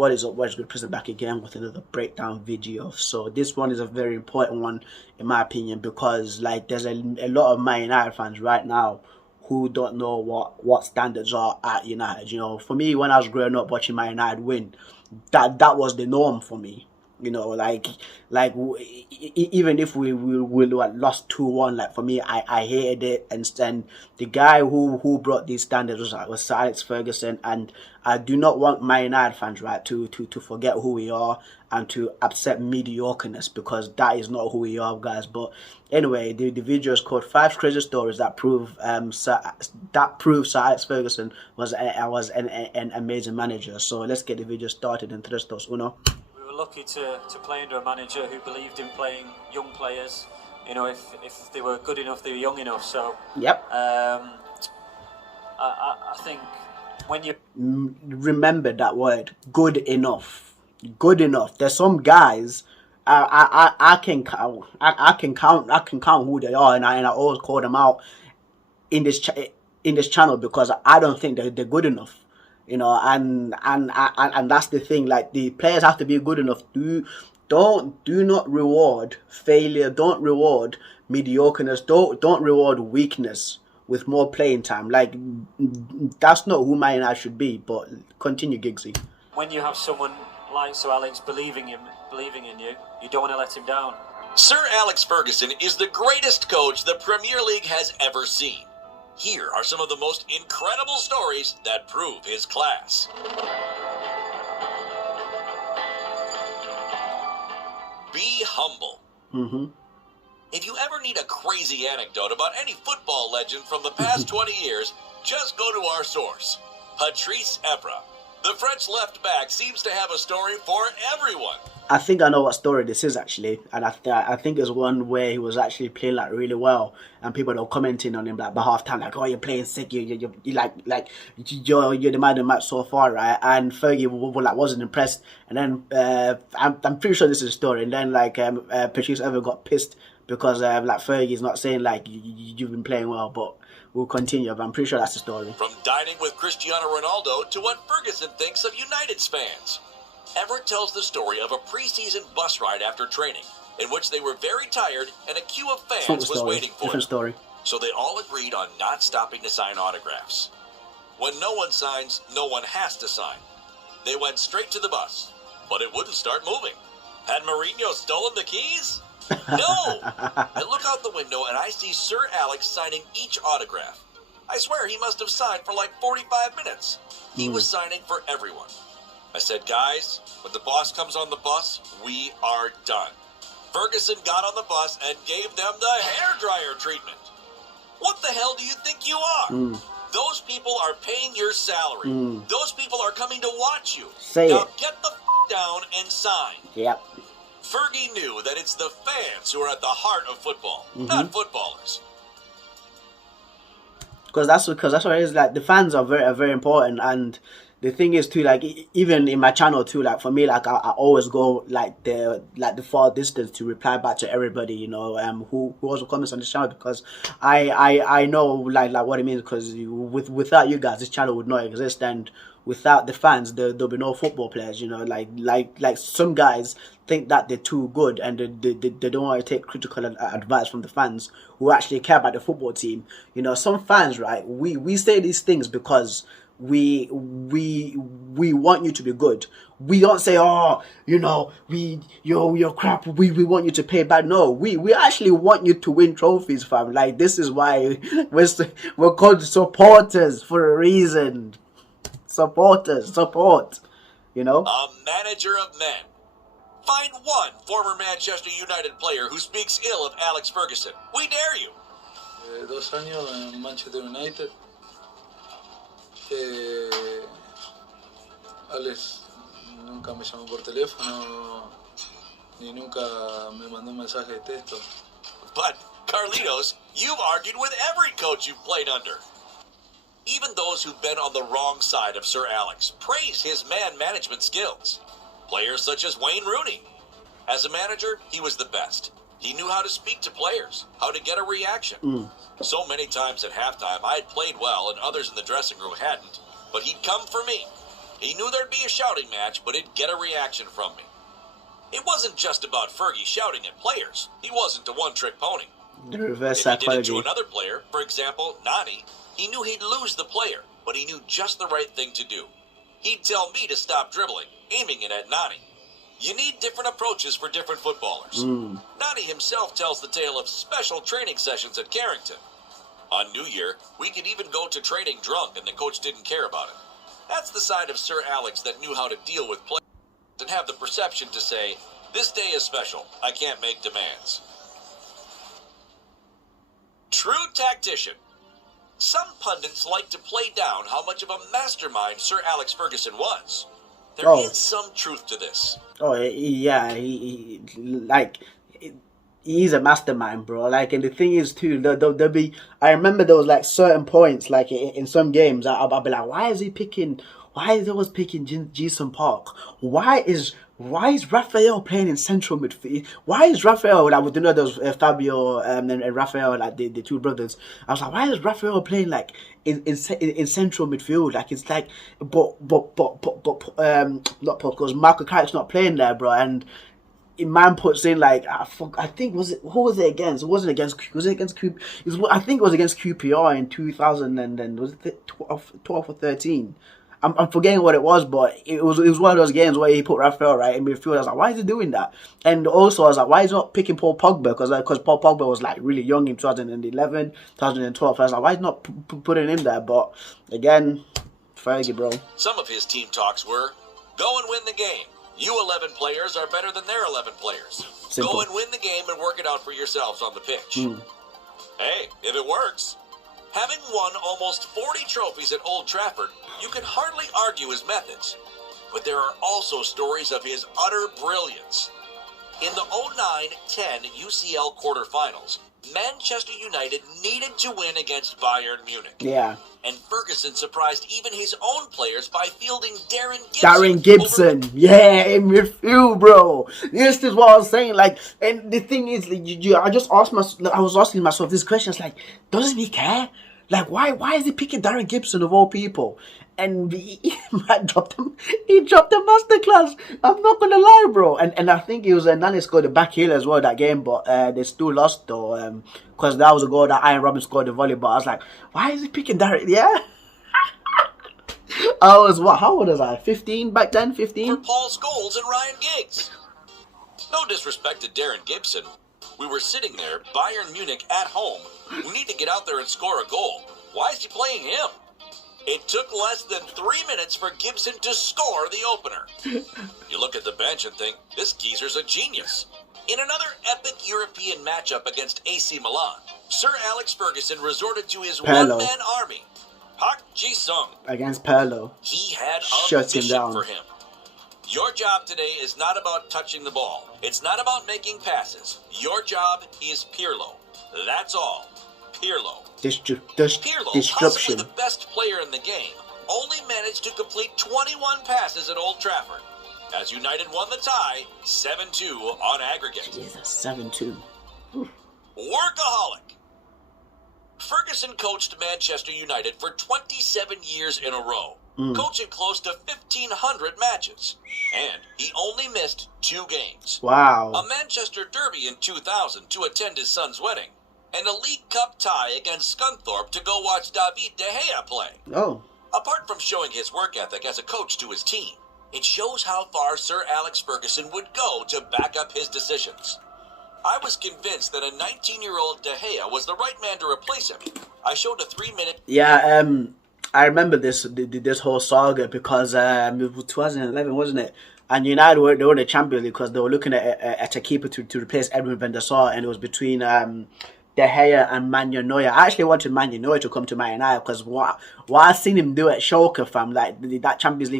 what is up? What is good? Present back again with another breakdown video. So this one is a very important one in my opinion, because like there's a lot of Man United fans right now who don't know what standards are at United. You know, for me, when I was growing up watching Man United win, that was the norm for me. You know, even if we lost 2-1, like for me, I hated it. And the guy who brought these standards was Sir Alex Ferguson. And I do not want Man United fans, right, to forget who we are and to accept mediocreness, because that is not who we are, guys. But anyway, the video is called 5 Crazy Stories that prove Sir Alex Ferguson was an amazing manager. So let's get the video started. And tres, dos, uno. Lucky to play under a manager who believed in playing young players. You know, if they were good enough, they were young enough. So yep. I think when you remember that word, good enough, good enough. There's some guys I can count who they are, and I always call them out in this channel, because I don't think they're good enough. You know, and that's the thing. Like, the players have to be good enough. Do not reward failure. Don't reward mediocreness. Don't reward weakness with more playing time. Like, that's not who Man United should be. But continue, Giggsy. When you have someone like Sir Alex believing in you, you don't want to let him down. Sir Alex Ferguson is the greatest coach the Premier League has ever seen. Here are some of the most incredible stories that prove his class. Be humble. If you ever need a crazy anecdote about any football legend from the past 20 years, just go to our source, Patrice Evra. The French left back seems to have a story for everyone. I think I know what story this is, actually, and I think it's one where he was actually playing like really well, and people are commenting on him like by half time, like, oh, you're playing sick, you you're the man of the match so far, right? And Fergie wasn't impressed, and then I'm pretty sure this is a story, and then like Patrice Evra got pissed because like Fergie's not saying like you've been playing well, but we'll continue. But I'm pretty sure that's the story. From dining with Cristiano Ronaldo to what Ferguson thinks of United's fans. Everett tells the story of a preseason bus ride after training, in which they were very tired and a queue of fans was waiting for them. Story. So they all agreed on not stopping to sign autographs. When no one signs, no one has to sign. They went straight to the bus, but it wouldn't start moving. Had Mourinho stolen the keys? No! I look out the window and I see Sir Alex signing each autograph. I swear he must have signed for like 45 minutes. He was signing for everyone. I said, guys, when the boss comes on the bus, we are done. Ferguson got on the bus and gave them the hairdryer treatment. What the hell do you think you are? Those people are paying your salary. Those people are coming to watch you. Now get the down and sign. Yep. Fergie knew that it's the fans who are at the heart of football, not footballers. Because that's what it is. Like, the fans are very important, and the thing is too, like, even in my channel too, like for me, like I always go like the far distance to reply back to everybody, you know, who also comments on this channel, because I know like what it means, because without you guys, this channel would not exist, and without the fans, there'll be no football players, you know. Like some guys think that they're too good, and they don't want to take critical advice from the fans who actually care about the football team. You know, some fans, right, we say these things because we want you to be good. We don't say, oh, you know, you're crap, we want you to pay back. No, we actually want you to win trophies, fam. Like, this is why we're called supporters for a reason. Support, you know. A manager of men. Find one former Manchester United player who speaks ill of Alex Ferguson. We dare you. 2 años en Manchester United. Alex nunca me llamó por teléfono, ni nunca me mandó un mensaje de texto. But, Carlitos, you've argued with every coach you've played under. Even those who've been on the wrong side of Sir Alex praise his man management skills. Players such as Wayne Rooney. As a manager, he was the best. He knew how to speak to players, how to get a reaction. So many times at halftime, I had played well and others in the dressing room hadn't. But he'd come for me. He knew there'd be a shouting match, but he'd get a reaction from me. It wasn't just about Fergie shouting at players. He wasn't a one-trick pony. The reverse If he did it psychology. to another player, for example, Nani, he knew he'd lose the player, but he knew just the right thing to do. He'd tell me to stop dribbling, aiming it at Nani. You need different approaches for different footballers. Nani himself tells the tale of special training sessions at Carrington. On New Year, we could even go to training drunk and the coach didn't care about it. That's the side of Sir Alex that knew how to deal with players and have the perception to say, this day is special, I can't make demands. True tactician. Some pundits like to play down how much of a mastermind Sir Alex Ferguson was. There is some truth to this. Oh yeah, he's a mastermind, bro. Like, and the thing is too, there'll be. I remember there was like certain points, like in some games, I'll be like, why is he always picking Jason Park? Why is Raphael playing in central midfield? Why is Raphael, like, with, you know, those Fabio and Raphael, like the two brothers? I was like, why is Raphael playing like in central midfield? Like, it's like, but not because Marco Carrick's not playing there, bro. And man puts in like, I think who was it against? It wasn't against. Was it against Q? I think it was against QPR in 2000 and then was it 12 or 13? I'm forgetting what it was, but it was one of those games where he put Raphael right in midfield. I was like, why is he doing that? And also I was like, why is he not picking Paul Pogba? Because Paul Pogba was like really young in 2011, 2012. I was like, why is he not putting him there? But again, Fergie, bro. Some of his team talks were, go and win the game. You 11 players are better than their 11 players. Simple. Go and win the game and work it out for yourselves on the pitch. Hey, if it works. Having won almost 40 trophies at Old Trafford, you can hardly argue his methods. But there are also stories of his utter brilliance. In the 09-10 UCL quarterfinals, Manchester United needed to win against Bayern Munich. Yeah. And Ferguson surprised even his own players by fielding Darren Gibson. Yeah, in midfield, bro. This is what I was saying. Like, and the thing is, I was asking myself this question. It's like, doesn't he care? Like, why is he picking Darren Gibson of all people? And he dropped him. He dropped the masterclass. I'm not gonna lie, bro. And I think it was Nani scored the back heel as well that game, but they still lost though. Because that was a goal that Ian Robin scored the volley. But I was like, why is he picking Darren? Yeah. I was how old was I? 15 back then. 15. For Paul Scholes and Ryan Giggs. No disrespect to Darren Gibson. We were sitting there, Bayern Munich at home. We need to get out there and score a goal. Why is he playing him? It took less than 3 minutes for Gibson to score the opener. You look at the bench and think, this geezer's a genius. In another epic European matchup against AC Milan, Sir Alex Ferguson resorted to his one-man army. Park Ji-sung. Against Pirlo. He had a Shut him mission down. for him. Your job today is not about touching the ball. It's not about making passes. Your job is Pirlo. That's all. Pirlo. Disruption. Possibly the best player in the game, only managed to complete 21 passes at Old Trafford, as United won the tie 7-2 on aggregate. Jesus, 7-2. Workaholic. Ferguson coached Manchester United for 27 years in a row, coaching close to 1,500 matches, and he only missed 2 games. Wow. A Manchester derby in 2000 to attend his son's wedding, and a League Cup tie against Scunthorpe to go watch David De Gea play. Oh. Apart from showing his work ethic as a coach to his team, it shows how far Sir Alex Ferguson would go to back up his decisions. I was convinced that a 19-year-old De Gea was the right man to replace him. I showed a 3-minute... Yeah, I remember this whole saga because it was 2011, wasn't it? And United were in the Champions League because they were looking at a keeper to replace Edwin van der Sar, and it was between De Gea and Manuel Neuer. I actually wanted Manuel Neuer to come to Man United because what I seen him do at Schalke, fam, like that Champions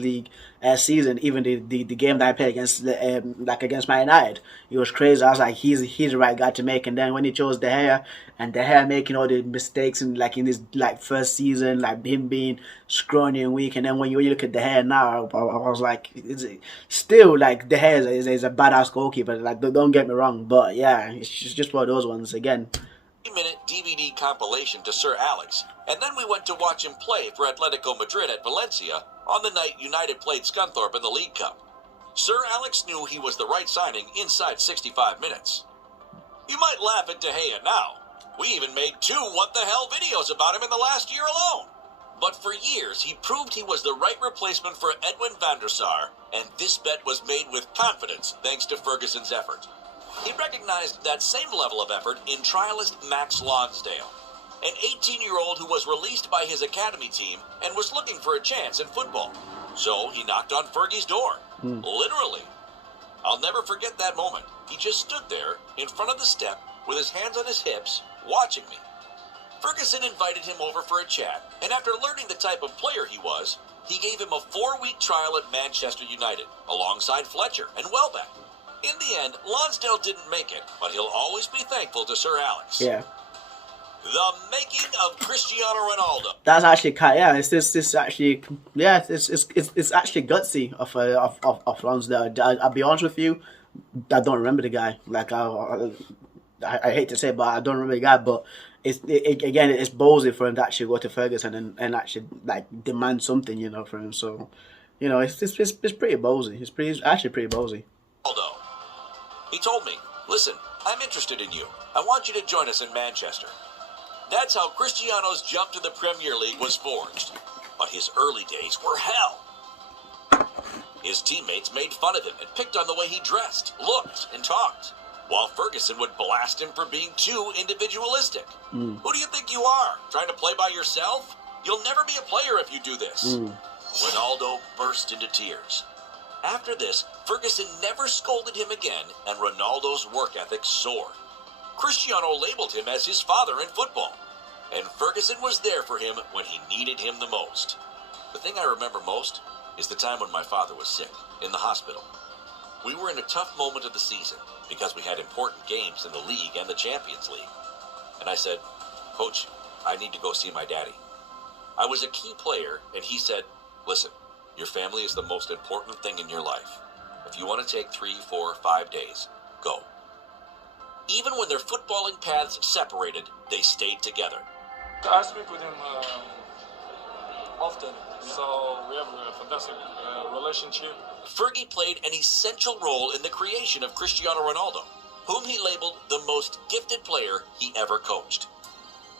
League season, even the game that I played against against Man United, it was crazy. I was like, he's the right guy to make. And then when he chose De Gea, and De Gea making all the mistakes in his first season, like him being scrawny and weak, and then when you look at De Gea now, I was like, still like De Gea is a badass goalkeeper. Like, don't get me wrong, but yeah, it's just one of those ones again. 3-minute DVD compilation to Sir Alex, and then we went to watch him play for Atletico Madrid at Valencia on the night United played Scunthorpe in the League Cup. Sir Alex knew he was the right signing inside 65 minutes. You might laugh at De Gea now. We even made 2 what-the-hell videos about him in the last year alone. But for years, he proved he was the right replacement for Edwin van der Sar, and this bet was made with confidence thanks to Ferguson's effort. He recognized that same level of effort in trialist Max Lonsdale, an 18-year-old who was released by his academy team and was looking for a chance in football. So he knocked on Fergie's door, literally. I'll never forget that moment. He just stood there in front of the step with his hands on his hips, watching me. Ferguson invited him over for a chat, and after learning the type of player he was, he gave him a 4-week trial at Manchester United, alongside Fletcher and Welbeck. In the end, Lonsdale didn't make it, but he'll always be thankful to Sir Alex. Yeah. The making of Cristiano Ronaldo. That's actually it's actually it's actually gutsy of Lonsdale. I'll be honest with you, I don't remember the guy. Like I hate to say it, but I don't remember the guy. But it's ballsy for him to actually go to Ferguson and actually like demand something, you know, from him. So, you know, it's pretty ballsy. It's actually pretty ballsy. Ronaldo. He told me, "Listen, I'm interested in you. I want you to join us in Manchester." That's how Cristiano's jump to the Premier League was forged. But his early days were hell. His teammates made fun of him and picked on the way he dressed, looked, and talked, while Ferguson would blast him for being too individualistic. Who do you think you are? Trying to play by yourself? You'll never be a player if you do this. Ronaldo burst into tears. After this, Ferguson never scolded him again, and Ronaldo's work ethic soared. Cristiano labeled him as his father in football, and Ferguson was there for him when he needed him the most. The thing I remember most is the time when my father was sick, in the hospital. We were in a tough moment of the season because we had important games in the league and the Champions League. And I said, "Coach, I need to go see my daddy." I was a key player, and he said, "Listen, your family is the most important thing in your life. If you want to take 3, 4, 5 days, go." Even when their footballing paths separated, they stayed together. I speak with him often, so we have a fantastic relationship. Fergie played an essential role in the creation of Cristiano Ronaldo, whom he labeled the most gifted player he ever coached.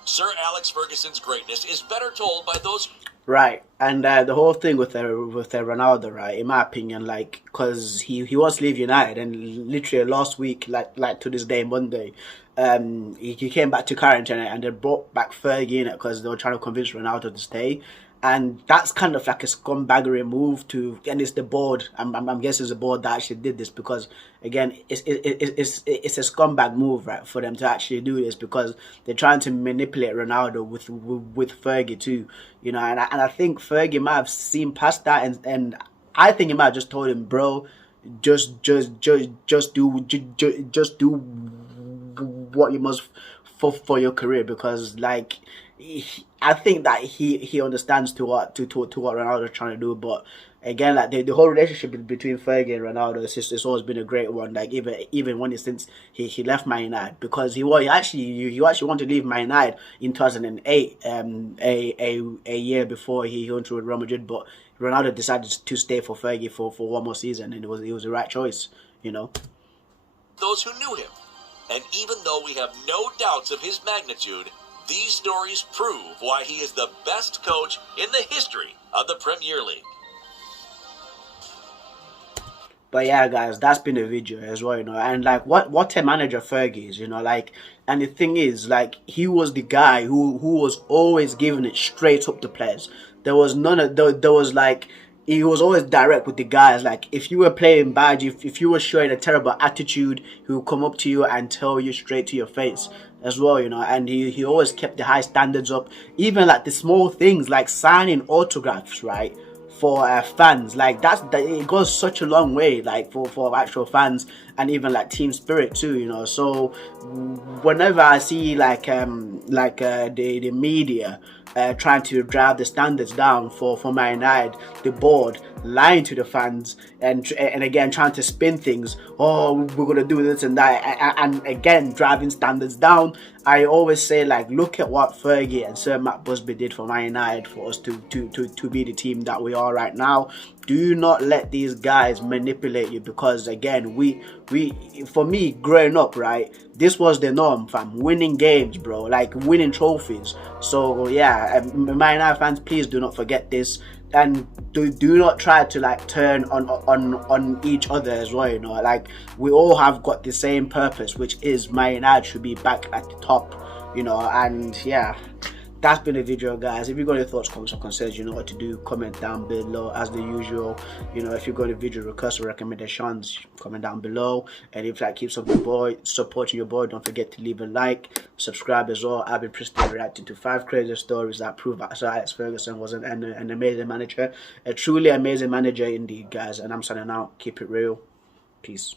Sir Alex Ferguson's greatness is better told by those... Right, and the whole thing with Ronaldo, right, in my opinion, like, because he wants to leave United, and literally last week, like to this day, Monday, he came back to Carrington, and they brought back Fergie in it because they were trying to convince Ronaldo to stay. And that's kind of like a scumbaggery move and it's the board. I'm guessing it's the board that actually did this because, again, it's a scumbag move, right, for them to actually do this because they're trying to manipulate Ronaldo with Fergie too, you know. And I think Fergie might have seen past that, and I think he might have just told him, "Bro, just do what you must for your career," because like. I think that he understands to what Ronaldo is trying to do, but again, like the whole relationship between Fergie and Ronaldo, it's always been a great one. Like even when since he left Man United, because he actually wanted to leave Man United in 2008, a year before he went to Real Madrid, but Ronaldo decided to stay for Fergie for one more season, and it was the right choice, you know. Those who knew him, and even though we have no doubts of his magnitude, these stories prove why he is the best coach in the history of the Premier League. But yeah, guys, that's been a video as well, you know. And like, what a manager Fergie is, you know. Like, and the thing is, like, he was the guy who was always giving it straight up to players. There was like, he was always direct with the guys. Like, if you were playing bad, if you were showing a terrible attitude, he would come up to you and tell you straight to your face as well, you know. And he always kept the high standards up, even like the small things like signing autographs, right, for fans. Like that it goes such a long way, like for actual fans. and even like team spirit too, you know. So whenever I see like the media trying to drive the standards down for Man United, the board lying to the fans, and again trying to spin things, oh, we're gonna do this and that, and again driving standards down, I always say, like, look at what Fergie and Sir Matt Busby did for Man United for us to be the team that we are right now. Do not let these guys manipulate you, because again, we for me growing up, right, this was the norm, fam. Winning games, bro, like winning trophies. So yeah, Man United fans, please do not forget this, and do not try to like turn on each other as well, you know. Like, we all have got the same purpose, which is Man United should be back at the top, you know. And yeah, that's been the video, guys. If you got any thoughts, comments, or concerns, you know what to do. Comment down below as the usual. You know, if you got a video requests or recommendations, comment down below. And if that keeps up your boy, supporting your boy, don't forget to leave a like, subscribe as well. I've been personally reacting to 5 crazy stories that prove that Sir Alex Ferguson was an amazing manager, a truly amazing manager indeed, guys. And I'm signing out. Keep it real. Peace.